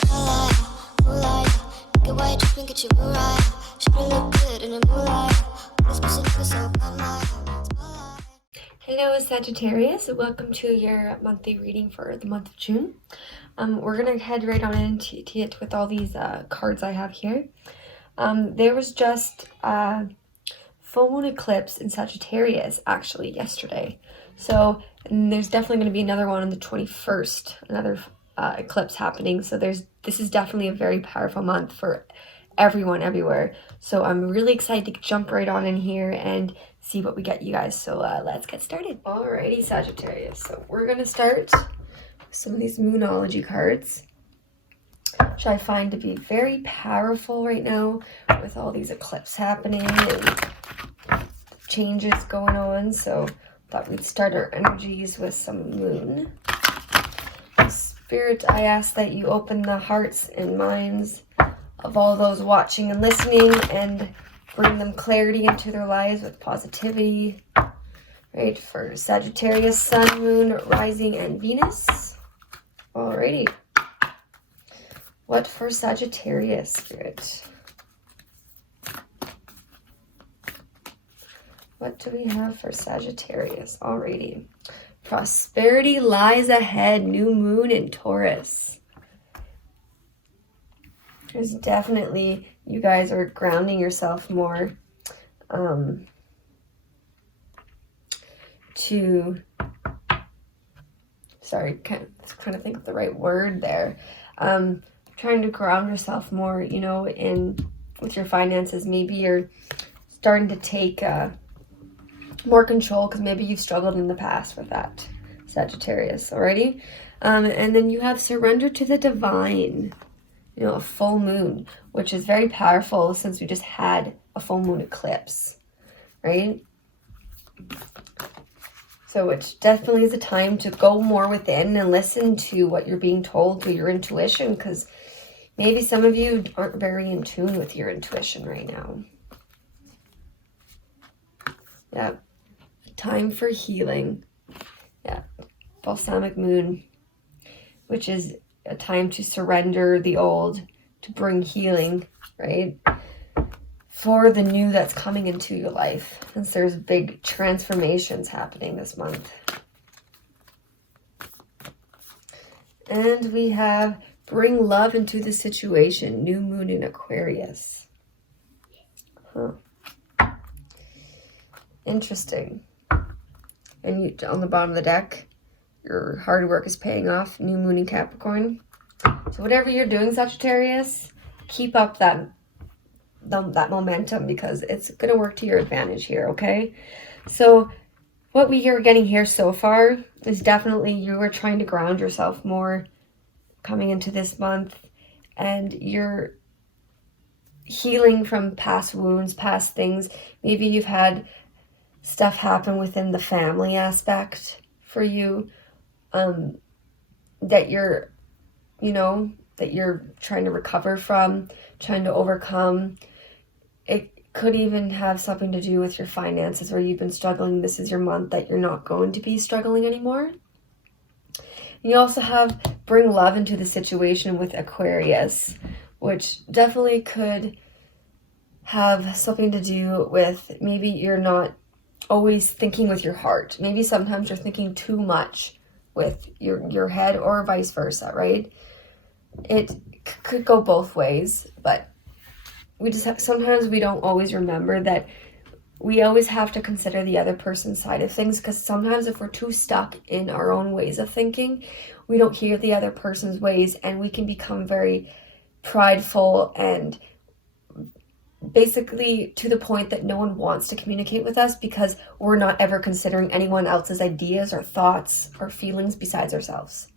Hello Sagittarius, welcome to your monthly reading for the month of June. We're going to head right on into it with all these cards I have here. There was just a full moon eclipse in Sagittarius actually yesterday. So there's definitely going to be another one on the 21st, another eclipse happening. So this is definitely a very powerful month for everyone everywhere. So I'm really excited to jump right on in here and see what we get, you guys. So let's get started. Alrighty, Sagittarius. So we're going to start with some of these Moonology cards, which I find to be very powerful right now with all these eclipses happening and changes going on. So thought we'd start our energies with some moon. Spirit, I ask that you open the hearts and minds of all those watching and listening and bring them clarity into their lives with positivity. Right, for Sagittarius, Sun, Moon, Rising, and Venus. Alrighty. What for Sagittarius, Spirit? What do we have for Sagittarius? Alrighty. Prosperity lies ahead. New moon in Taurus. There's definitely, you guys are grounding yourself more trying to think of the right word there. Trying to ground yourself more, you know, with your finances. Maybe you're starting to take more control because maybe you've struggled in the past with that, Sagittarius. Alrighty. And then you have surrender to the divine. You know, a full moon, which is very powerful since we just had a full moon eclipse, right? So it definitely is a time to go more within and listen to what you're being told through your intuition, because maybe some of you aren't very in tune with your intuition right now. Yeah, time for healing. Yeah, balsamic moon, which is a time to surrender the old, to bring healing, right? For the new that's coming into your life, since there's big transformations happening this month. And we have bring love into the situation, new moon in Aquarius. Interesting. And you, on the bottom of the deck, your hard work is paying off, new moon in Capricorn. So whatever you're doing, Sagittarius, keep up that momentum, because it's going to work to your advantage here, okay? So what we are getting here so far is definitely you are trying to ground yourself more coming into this month, and you're healing from past wounds, past things. Maybe you've had stuff happen within the family aspect for you, that you're, you know, that you're trying to recover from, trying to overcome. It could even have something to do with your finances, where you've been struggling. This is your month that you're not going to be struggling anymore. You also have bring love into the situation with Aquarius, which definitely could have something to do with maybe you're not always thinking with your heart. Maybe sometimes you're thinking too much with your head, or vice versa, right? It could go both ways, but we just have, sometimes we don't always remember that we always have to consider the other person's side of things, because sometimes if we're too stuck in our own ways of thinking, we don't hear the other person's ways, and we can become very prideful and basically to the point that no one wants to communicate with us, because we're not ever considering anyone else's ideas or thoughts or feelings besides ourselves.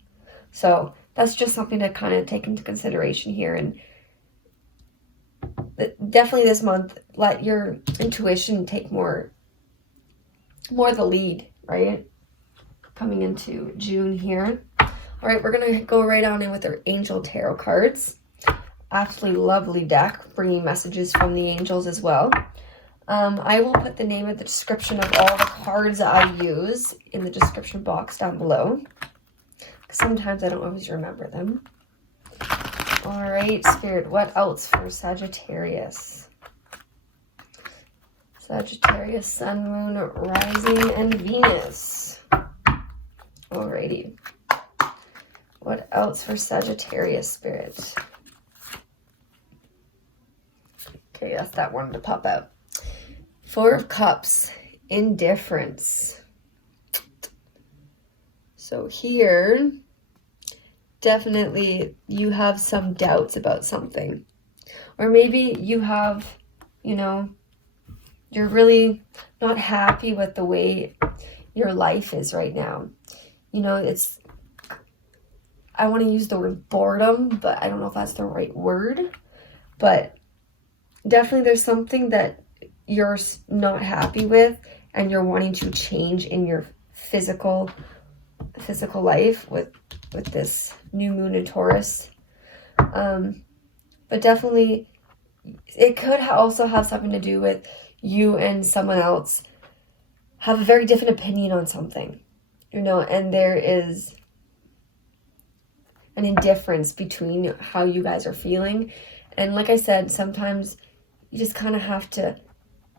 So that's just something to kind of take into consideration here. And definitely this month, let your intuition take more the lead, right? Coming into June here. All right, we're going to go right on in with our Angel Tarot cards. Absolutely lovely deck, bringing messages from the angels as well. I will put the name of the description of all the cards I use in the description box down below. Sometimes I don't always remember them. All right, Spirit, what else for Sagittarius? Sagittarius, Sun, Moon, Rising, and Venus. Alrighty. What else for Sagittarius, Spirit? Okay, yes, that wanted to pop out. Four of Cups, indifference. So here, definitely you have some doubts about something. Or maybe you have, you know, you're really not happy with the way your life is right now. You know, it's, I want to use the word boredom, but I don't know if that's the right word. But definitely there's something that you're not happy with and you're wanting to change in your physical life with this new moon in Taurus. But definitely it could also have something to do with you and someone else have a very different opinion on something, you know, and there is an indifference between how you guys are feeling. And like I said, sometimes you just kind of have to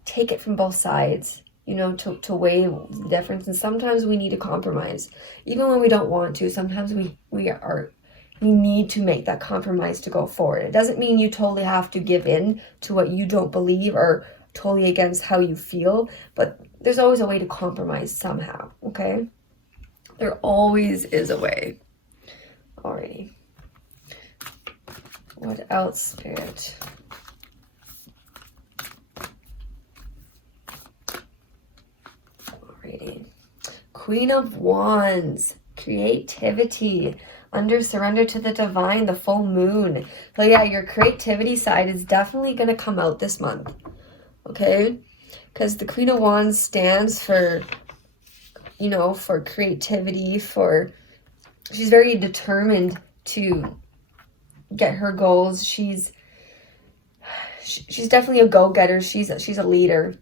take it from both sides, you know, to weigh the difference. And sometimes we need to compromise. Even when we don't want to, sometimes we need to make that compromise to go forward. It doesn't mean you totally have to give in to what you don't believe or totally against how you feel, but there's always a way to compromise somehow, okay? There always is a way. Alrighty. What else, Spirit? Alrighty. Queen of Wands. Creativity. Under surrender to the divine, the full moon. So yeah, your creativity side is definitely going to come out this month. Okay? Because the Queen of Wands stands for, you know, for creativity, she's very determined to get her goals. She's definitely a go-getter. She's a leader.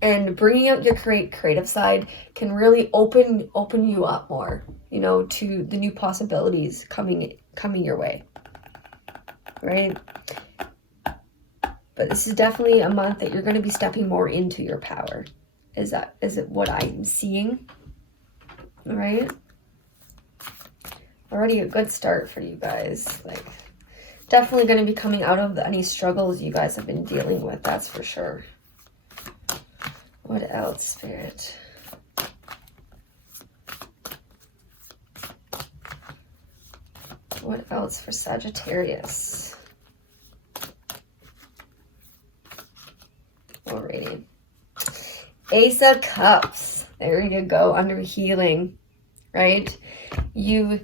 And bringing out your creative side can really open you up more, you know, to the new possibilities coming your way, right? But this is definitely a month that you're going to be stepping more into your power. Is it what I'm seeing? All right. Already a good start for you guys. Like, definitely going to be coming out of any struggles you guys have been dealing with. That's for sure. What else, Spirit? What else for Sagittarius? Alrighty. Ace of Cups. There you go, under healing, right? You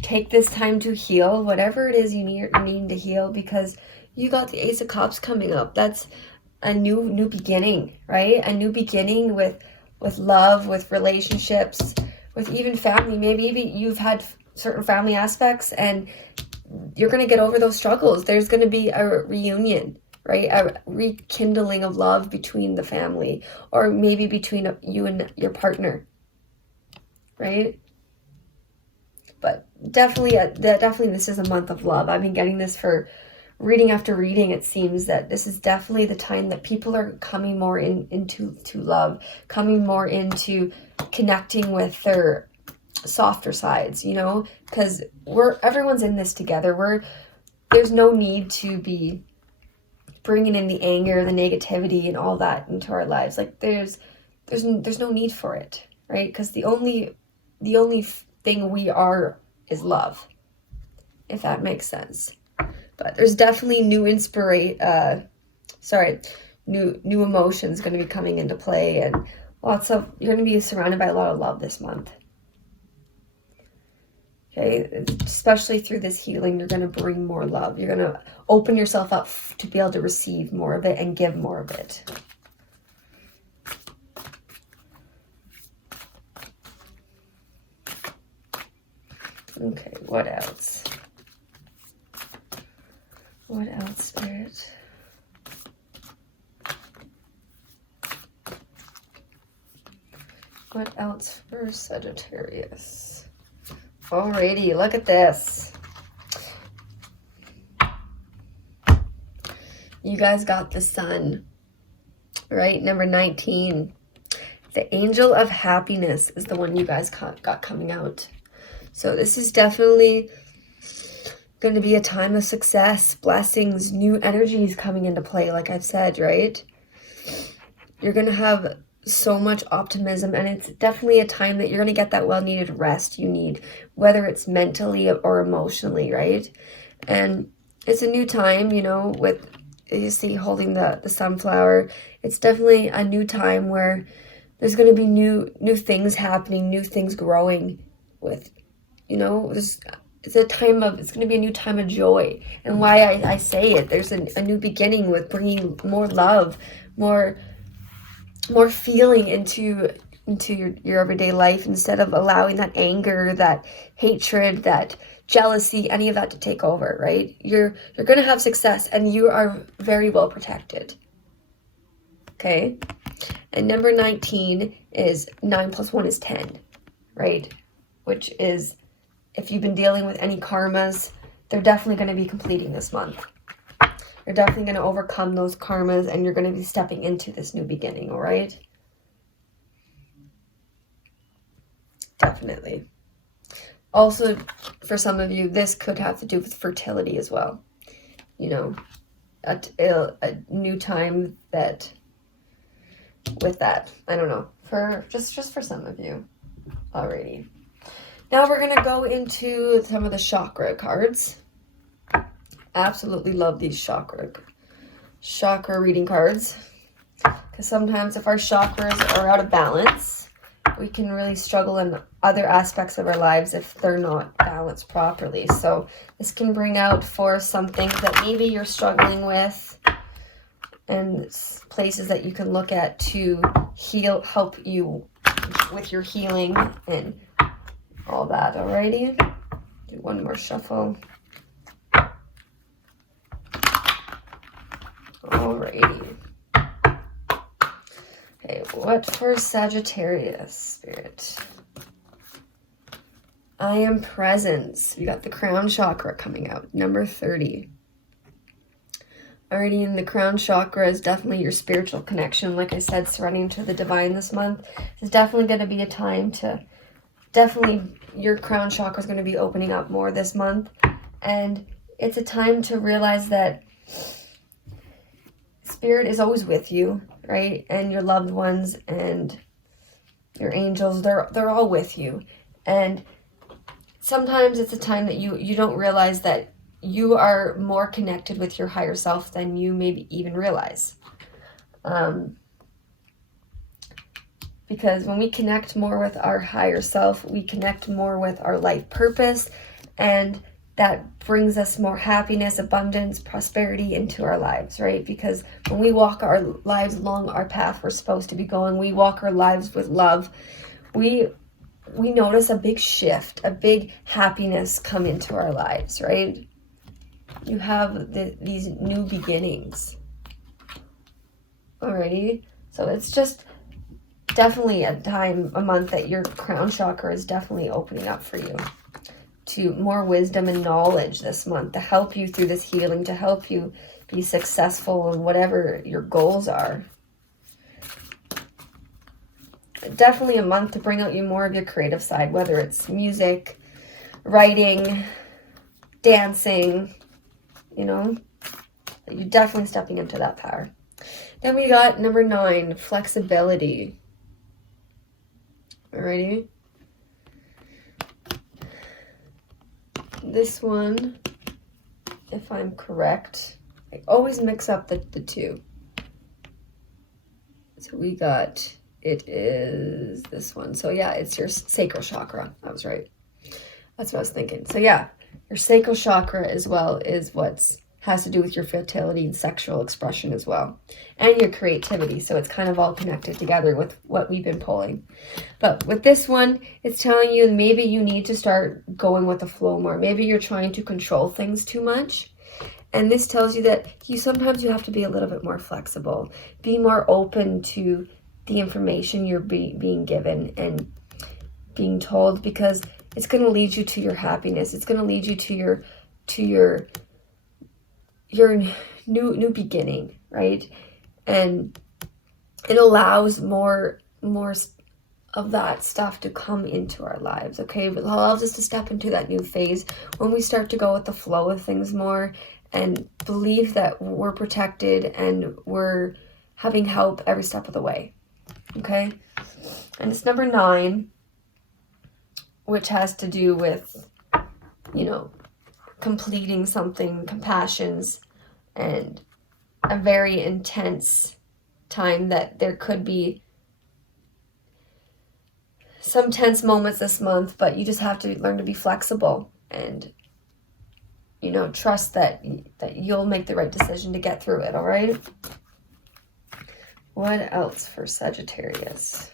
take this time to heal whatever it is you need to heal, because you got the Ace of Cups coming up. That's a new beginning, right? A new beginning with love, with relationships, with even family. Maybe you've had certain family aspects and you're going to get over those struggles. There's going to be a reunion, right? A rekindling of love between the family, or maybe between you and your partner, right? But definitely this is a month of love. I've been getting this for reading after reading. It seems that this is definitely the time that people are coming more into love, coming more into connecting with their softer sides, you know, because everyone's in this together. There's no need to be bringing in the anger, the negativity, and all that into our lives. Like there's no need for it, right? Because the only thing we are is love, if that makes sense. But there's definitely new emotions going to be coming into play, and you're going to be surrounded by a lot of love this month. Okay, especially through this healing, you're going to bring more love. You're going to open yourself up to be able to receive more of it and give more of it. Okay, what else? What else, Spirit? What else for Sagittarius? Alrighty, look at this. You guys got the Sun, right? Number 19. The Angel of Happiness is the one you guys got coming out. So this is definitely going to be a time of success, blessings, new energies coming into play, like I've said, right? You're going to have so much optimism, and it's definitely a time that you're going to get that well-needed rest you need, whether it's mentally or emotionally, right? And it's a new time, you know, with, you see, holding the sunflower. It's definitely a new time where there's going to be new things happening, new things growing with, you know, it's going to be a new time of joy. And why I say it, there's a new beginning with bringing more love, more feeling into your everyday life, instead of allowing that anger, that hatred, that jealousy, any of that to take over, right? You're going to have success, and you are very well protected. Okay? And number 19 is 9 + 1 is 10, right? Which is, if you've been dealing with any karmas, they're definitely going to be completing this month. You're definitely going to overcome those karmas, and you're going to be stepping into this new beginning, all right? Definitely. Also, for some of you, this could have to do with fertility as well. You know, a new time that, with that, I don't know, for just for some of you. Alrighty. Now we're going to go into some of the chakra cards. Absolutely love these chakra reading cards, because sometimes if our chakras are out of balance, we can really struggle in other aspects of our lives if they're not balanced properly. So this can bring out for something that maybe you're struggling with, and places that you can look at to help you with your healing and all that. Alrighty, do one more shuffle. Alrighty. Okay, what for Sagittarius, Spirit? I am presence. We got the crown chakra coming out, number 30. Already in the crown chakra is definitely your spiritual connection. Like I said, surrendering to the divine this month is definitely going to be a time to, your crown chakra is going to be opening up more this month. And it's a time to realize that Spirit is always with you, right? And your loved ones and your angels, they're all with you. And sometimes it's a time that you don't realize that you are more connected with your higher self than you maybe even realize. Because when we connect more with our higher self, we connect more with our life purpose, and that brings us more happiness, abundance, prosperity into our lives, right? Because when we walk our lives along our path we're supposed to be going, we walk our lives with love, we notice a big shift, a big happiness come into our lives, right? You have these new beginnings. Alrighty, so it's just definitely a month that your crown chakra is definitely opening up for you to more wisdom and knowledge this month, to help you through this healing, to help you be successful in whatever your goals are. Definitely a month to bring out you more of your creative side, whether it's music, writing, dancing, you know, you're definitely stepping into that power. Then we got number 9, flexibility. Alrighty. This one, if I'm correct, I always mix up the two. So we got, it is this one. So yeah, it's your sacral chakra. I was right. That's what I was thinking. So yeah, your sacral chakra as well is has to do with your fertility and sexual expression as well, and your creativity. So it's kind of all connected together with what we've been pulling. But with this one, it's telling you maybe you need to start going with the flow more. Maybe you're trying to control things too much. And this tells you that sometimes you have to be a little bit more flexible, be more open to the information you're being given and being told, because it's going to lead you to your happiness. It's going to lead you to your your new beginning, right? And it allows more of that stuff to come into our lives, okay? It allows us to step into that new phase when we start to go with the flow of things more and believe that we're protected and we're having help every step of the way, okay? And it's number 9, which has to do with, you know, completing something, compassions, and a very intense time that there could be some tense moments this month, but you just have to learn to be flexible and, you know, trust that you'll make the right decision to get through it, all right? What else for Sagittarius?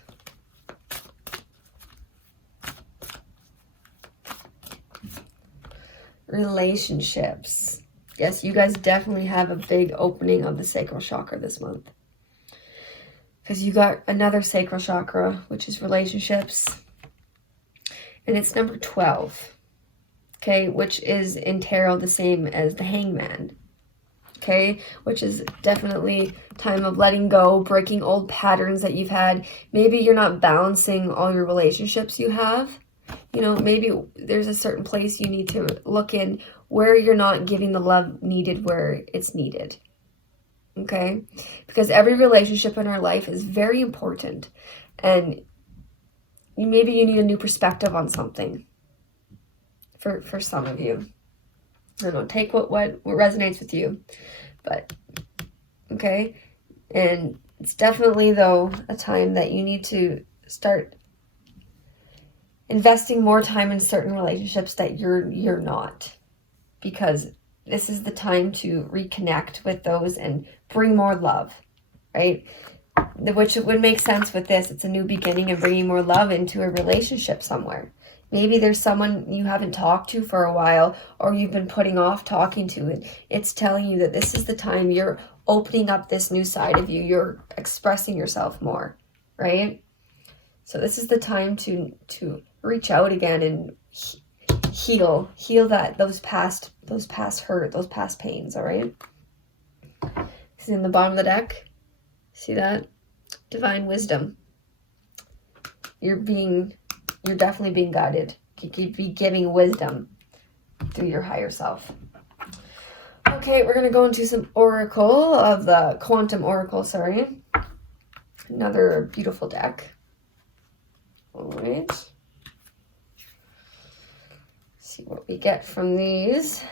Relationships. Yes, you guys definitely have a big opening of the sacral chakra this month, because you got another sacral chakra, which is relationships, and it's number 12, okay, which is in tarot the same as the Hangman, okay, which is definitely time of letting go, breaking old patterns that you've had. Maybe you're not balancing all your relationships you have. You know, maybe there's a certain place you need to look in where you're not giving the love needed where it's needed. Okay? Because every relationship in our life is very important. And maybe you need a new perspective on something for some of you. I don't know, take what resonates with you. But, okay? And it's definitely, though, a time that you need to start investing more time in certain relationships that you're not, because this is the time to reconnect with those and bring more love, right? Which would make sense with this. It's a new beginning and bringing more love into a relationship somewhere. Maybe there's someone you haven't talked to for a while, or you've been putting off talking to, and it's telling you that this is the time you're opening up this new side of you. You're expressing yourself more, right? So this is the time to reach out again and heal those past hurt, those past pains, all right? This is in the bottom of the deck. See that? Divine wisdom. You're definitely being guided. You could be giving wisdom through your higher self. Okay, we're going to go into some oracle of the quantum oracle, sorry. Another beautiful deck. All right. See what we get from these.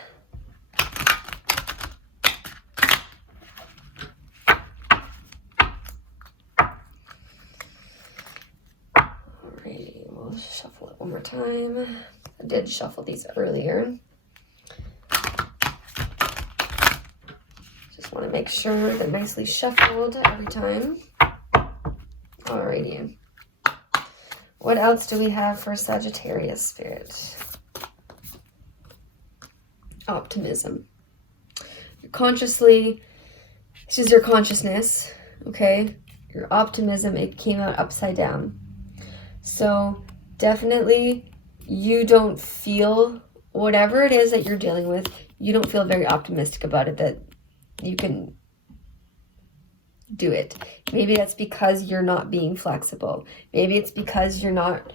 Alrighty, we'll shuffle it one more time. I did shuffle these earlier. Just want to make sure they're nicely shuffled every time. Alrighty. What else do we have for Sagittarius spirit? Optimism. Consciously, this is your consciousness, okay? Your optimism, it came out upside down. So definitely you don't feel, whatever it is that you're dealing with, you don't feel very optimistic about it, that you can do it. Maybe that's because you're not being flexible. Maybe it's because you're not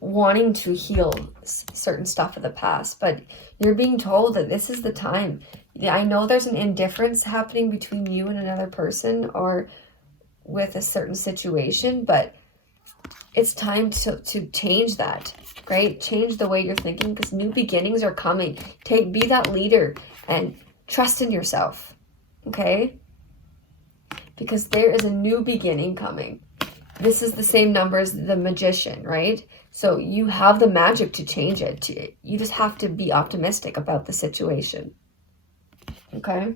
wanting to heal certain stuff of the past, but you're being told that this is the time. I know there's an indifference happening between you and another person or with a certain situation, but it's time to change that, right? Change the way you're thinking, because new beginnings are coming. Be that leader and trust in yourself, okay? Because there is a new beginning coming. This is the same number as the Magician, right? So you have the magic to change it. You just have to be optimistic about the situation. Okay?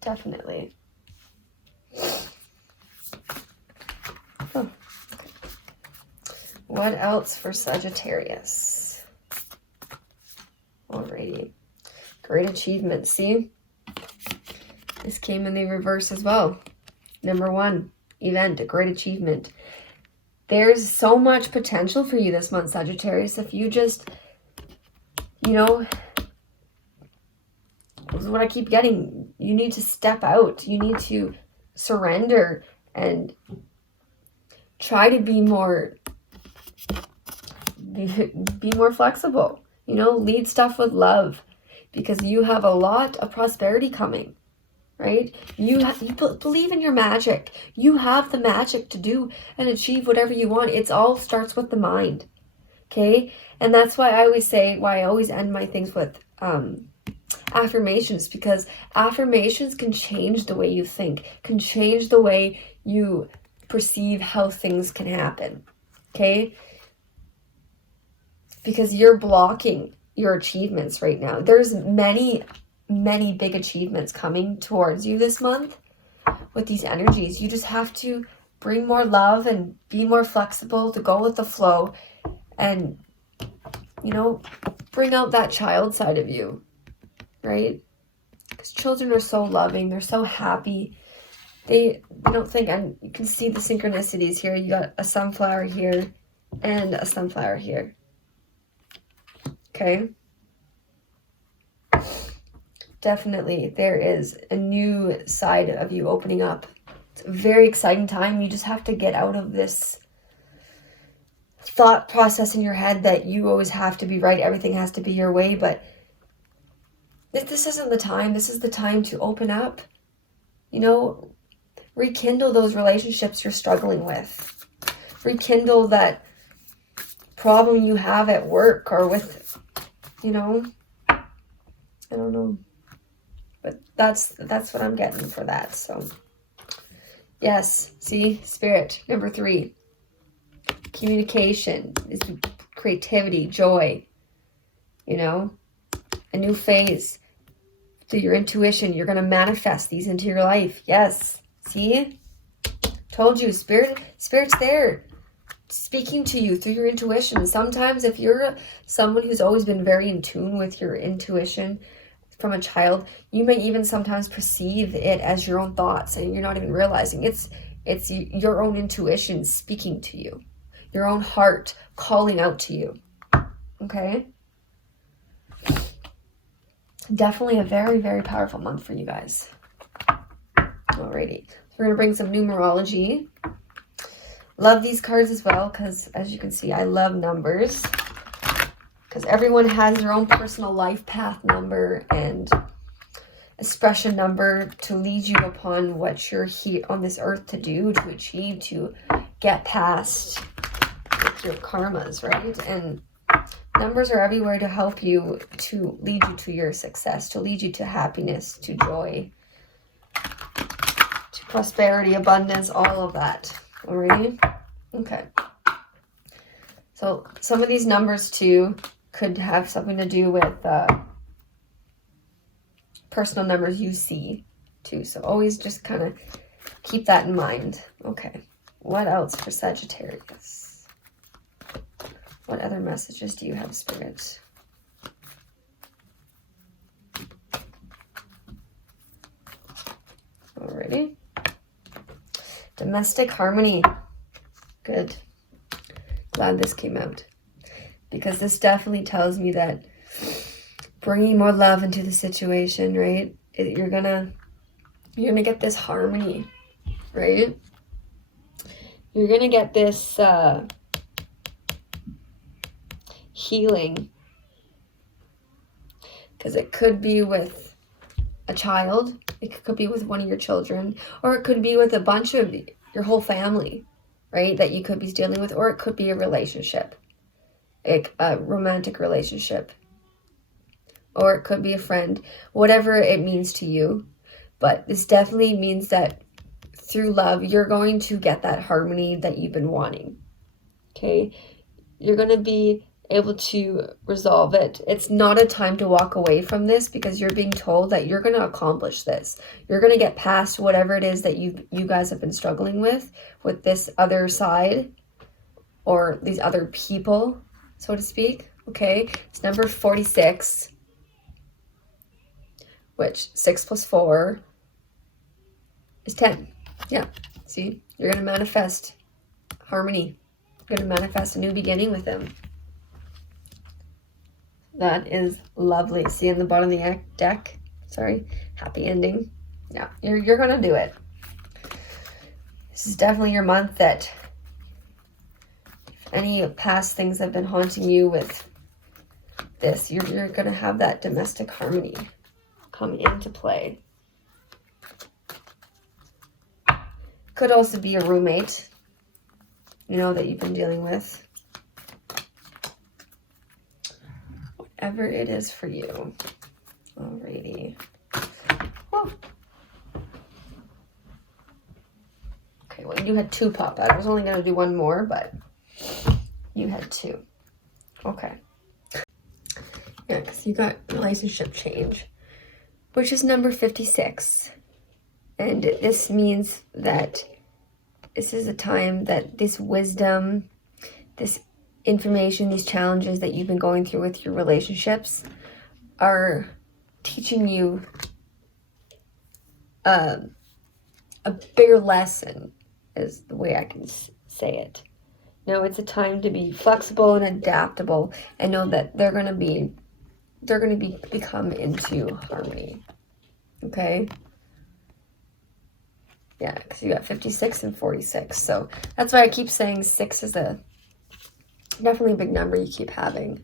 Definitely. Oh, okay. What else for Sagittarius? Alrighty. Great achievement. See? This came in the reverse as well. Number 1, event, a great achievement. There's so much potential for you this month, Sagittarius. If you just, This is what I keep getting. You need to step out. You need to surrender and try to be more flexible. You know, lead stuff with love, because you have a lot of prosperity coming, right? You believe in your magic. You have the magic to do and achieve whatever you want. It all starts with the mind, okay? And that's why I always end my things with affirmations, because affirmations can change the way you think, can change the way you perceive how things can happen, okay? Because you're blocking your achievements right now. There's many big achievements coming towards you this month with these energies. You just have to bring more love and be more flexible, to go with the flow, and, you know, bring out that child side of you, right? Because children are so loving. They're so happy. They don't think, and you can see the synchronicities here. You got a sunflower here and a sunflower here. Okay. Definitely, there is a new side of you opening up. It's a very exciting time. You just have to get out of this thought process in your head that you always have to be right. Everything has to be your way. But this isn't the time. This is the time to open up. You know, rekindle those relationships you're struggling with. Rekindle that problem you have at work or with, you know, I don't know. But that's what I'm getting for that. So yes, see, Spirit, number 3. Communication is creativity, joy, you know, a new phase. Through your intuition, you're going to manifest these into your life. Yes, see? Told you, Spirit's there, speaking to you through your intuition. Sometimes if you're someone who's always been very in tune with your intuition from a child, you may even sometimes perceive it as your own thoughts, and you're not even realizing it's your own intuition speaking to you, your own heart calling out to you. Okay? Definitely a very, very powerful month for you guys. Alrighty. We're going to bring some numerology. Love these cards as well, because as you can see, I love numbers. Because everyone has their own personal life path number and expression number to lead you upon what you're here on this earth to do, to achieve, to get past with your karmas, right? And numbers are everywhere to help you, to lead you to your success, to lead you to happiness, to joy, to prosperity, abundance, all of that. Alright? Okay. So some of these numbers too could have something to do with personal numbers you see too. So always just kind of keep that in mind. Okay. What else for Sagittarius? What other messages do you have, Spirit? Alrighty. Domestic harmony. Good. Glad this came out. Because this definitely tells me that bringing more love into the situation, right? You're gonna get this harmony, right? You're gonna get this healing, because it could be with a child, it could be with one of your children, or it could be with a bunch of your whole family, right, that you could be dealing with, or it could be a relationship, a romantic relationship, or it could be a friend, whatever it means to you. But this definitely means that through love, you're going to get that harmony that you've been wanting. Okay? You're going to be able to resolve it. It's not a time to walk away from this, because you're being told that you're going to accomplish this. You're going to get past whatever it is that you guys have been struggling with this other side, or these other people, so to speak. Okay? It's number 46, which 6 plus 4 is 10. Yeah. See? You're going to manifest harmony. You're going to manifest a new beginning with them. That is lovely. See on the bottom of the deck, happy ending. Yeah, you're gonna do it. This is definitely your month that if any past things have been haunting you with this, you're gonna have that domestic harmony come into play. Could also be a roommate, that you've been dealing with. Whatever it is for you. Alrighty. Whew. Okay, well, you had 2 pop out. I was only going to do 1 more, but you had 2. Okay. Yeah, because you got relationship change, which is number 56. And this means that this is a time that this wisdom, this information, these challenges that you've been going through with your relationships are teaching you a bigger lesson, is the way I can say it. It's a time to be flexible and adaptable, and know that they're going to become into harmony. Okay? Yeah, because you got 56 and 46. So that's why I keep saying 6 is definitely a big number you keep having.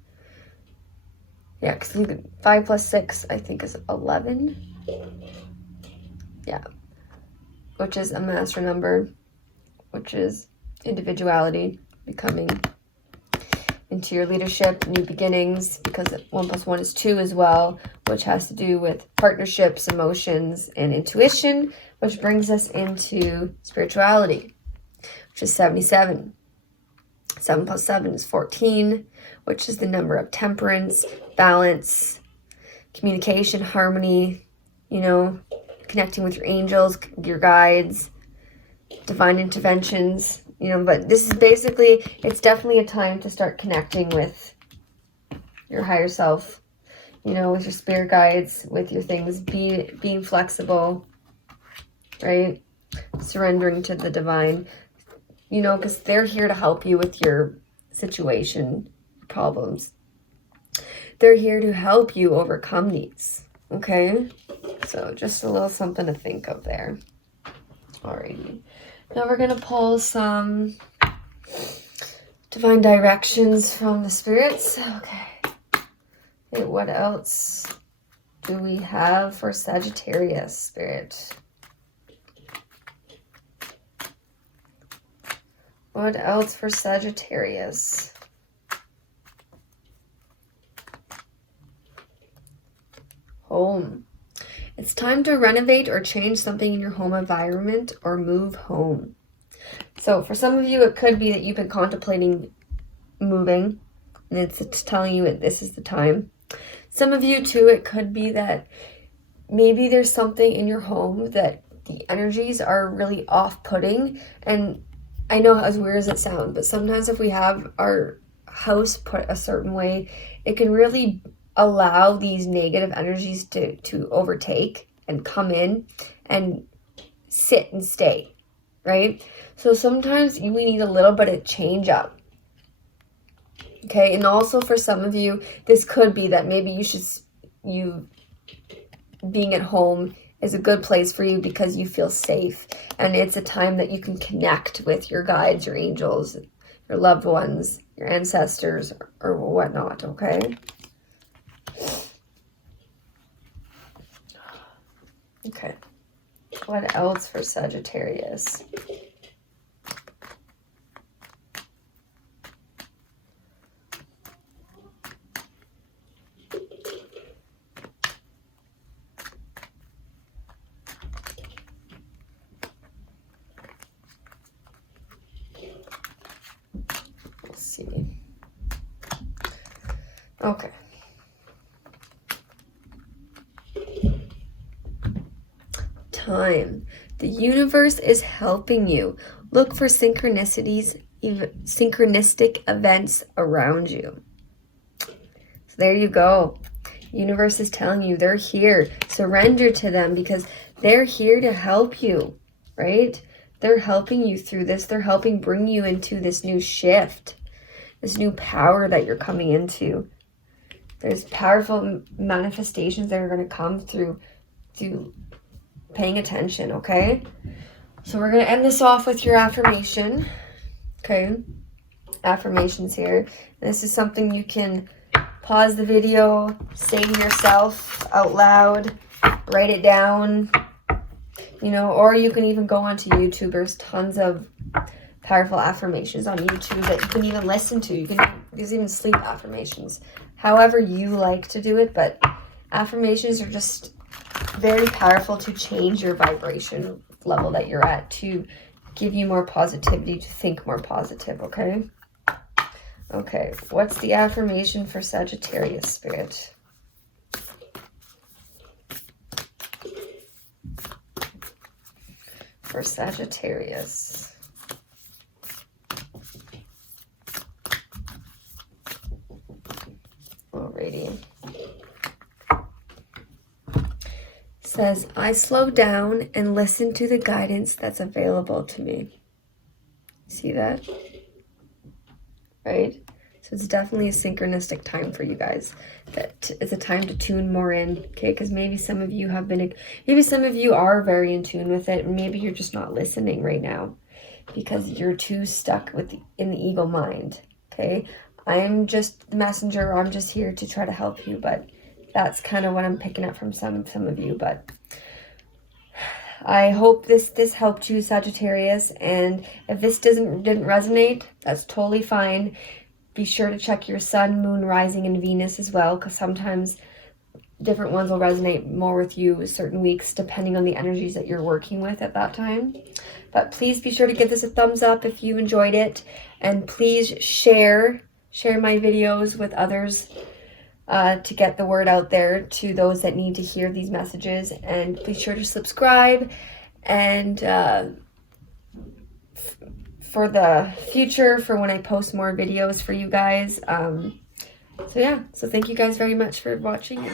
Yeah, because 5 plus 6, I think, is 11. Yeah. Which is a master number, which is individuality, becoming into your leadership, new beginnings, because 1 plus 1 is 2 as well, which has to do with partnerships, emotions, and intuition, which brings us into spirituality, which is 77. 7 plus 7 is 14, which is the number of temperance, balance, communication, harmony, connecting with your angels, your guides, divine interventions, but this is basically, it's definitely a time to start connecting with your higher self, with your spirit guides, with your things, being flexible, right? Surrendering to the divine, because they're here to help you with your situation, problems. They're here to help you overcome these, okay? So just a little something to think of there. Alrighty. Now we're going to pull some divine directions from the spirits. Okay, what else do we have for Sagittarius, Spirit? What else for Sagittarius? Home. It's time to renovate or change something in your home environment or move home. So for some of you, it could be that you've been contemplating moving, and it's telling you that this is the time. Some of you, too, it could be that maybe there's something in your home that the energies are really off-putting. And I know as weird as it sounds, but sometimes if we have our house put a certain way, it can really allow these negative energies to overtake and come in and sit and stay, right? So sometimes we need a little bit of change up. Okay, and also for some of you, this could be that maybe you being at home is a good place for you because you feel safe, and it's a time that you can connect with your guides, your angels, your loved ones, your ancestors, or whatnot, okay? Okay, what else for Sagittarius? Let's see. Okay. Time. The universe is helping you. Look for synchronistic events around you. So there you go. Universe is telling you they're here. Surrender to them because they're here to help you, right? They're helping you through this. They're helping bring you into this new shift, this new power that you're coming into. There's powerful manifestations that are going to come through paying attention, okay? So we're going to end this off with your affirmation, okay? Affirmations here. And this is something you can pause the video, say to yourself out loud, write it down, you know, or you can even go onto YouTube. There's tons of powerful affirmations on YouTube that you can even listen to. There's even sleep affirmations. However you like to do it, but affirmations are just very powerful to change your vibration level that you're at, to give you more positivity, to think more positive, okay? Okay, what's the affirmation for Sagittarius, Spirit? For Sagittarius. Alrighty. Says, I slow down and listen to the guidance that's available to me. See that? Right? So it's definitely a synchronistic time for you guys. That it's a time to tune more in, okay? Because maybe some of you are very in tune with it, and maybe you're just not listening right now because you're too stuck in the ego mind, okay? I'm just the messenger. I'm just here to try to help you, but that's kind of what I'm picking up from some of you. But I hope this helped you, Sagittarius. And if this didn't resonate, that's totally fine. Be sure to check your sun, moon, rising, and Venus as well, because sometimes different ones will resonate more with you certain weeks, depending on the energies that you're working with at that time. But please be sure to give this a thumbs up if you enjoyed it, and please share my videos with others to get the word out there to those that need to hear these messages. And be sure to subscribe, and for the future, for when I post more videos for you guys. So thank you guys very much for watching.